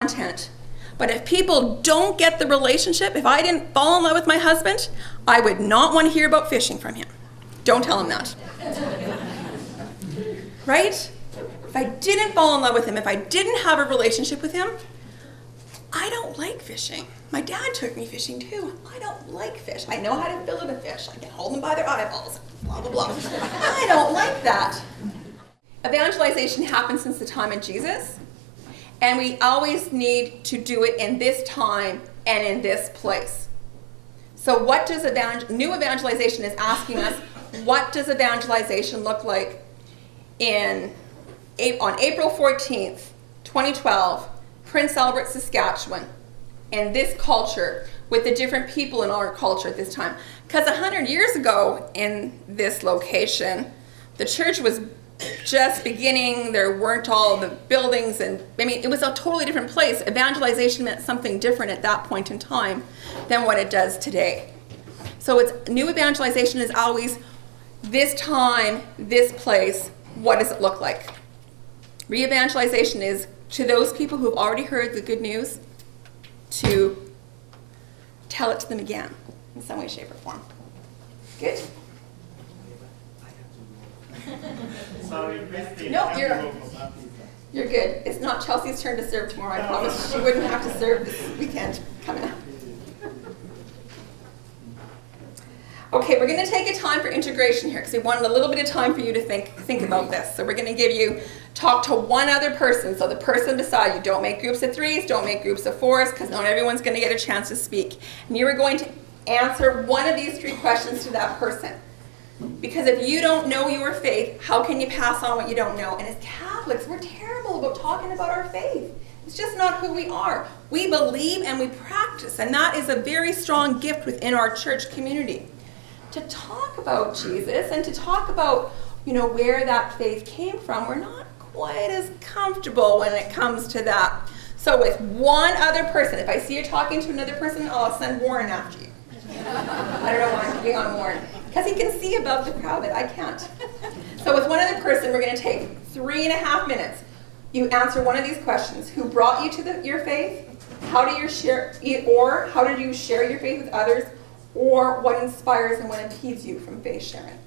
content. But if people don't get the relationship, if I didn't fall in love with my husband, I would not want to hear about fishing from him. Don't tell him that. Right? If I didn't fall in love with him, if I didn't have a relationship with him, I don't like fishing. My dad took me fishing too. I don't like fish. I know how to fillet a fish. I can hold them by their eyeballs, blah, blah, blah. I don't like that. Evangelization happened since the time of Jesus, and we always need to do it in this time and in this place. So what does new evangelization is asking us, what does evangelization look like on April 14th, 2012, Prince Albert, Saskatchewan, and this culture with the different people in our culture at this time? Because 100 years ago in this location, the church was just beginning. There weren't all the buildings, and I mean, it was a totally different place. Evangelization meant something different at that point in time than what it does today. So it's new evangelization is always this time, this place. What does it look like? Re-evangelization is to those people who've already heard the good news, to tell it to them again in some way, shape, or form. Good? Sorry, Christine. No, you're good. It's not Chelsea's turn to serve tomorrow. I promise she wouldn't have to serve this weekend coming up. Okay, we're going to take a time for integration here because we wanted a little bit of time for you to think about this. So we're going to talk to one other person. So the person beside you, don't make groups of 3s, don't make groups of 4s, because not everyone's going to get a chance to speak. And you are going to answer one of these 3 questions to that person. Because if you don't know your faith, how can you pass on what you don't know? And as Catholics, we're terrible about talking about our faith. It's just not who we are. We believe and we practice, and that is a very strong gift within our church community. To talk about Jesus and to talk about, where that faith came from, we're not quite as comfortable when it comes to that. So with one other person, if I see you talking to another person, I'll send Warren after you. I don't know why I'm picking on Warren. Because he can see above the crowd, but I can't. So with one other person, we're going to take 3.5 minutes. You answer one of these questions. Who brought you to your faith? How did you share your faith with others? Or what inspires and what impedes you from faith sharing?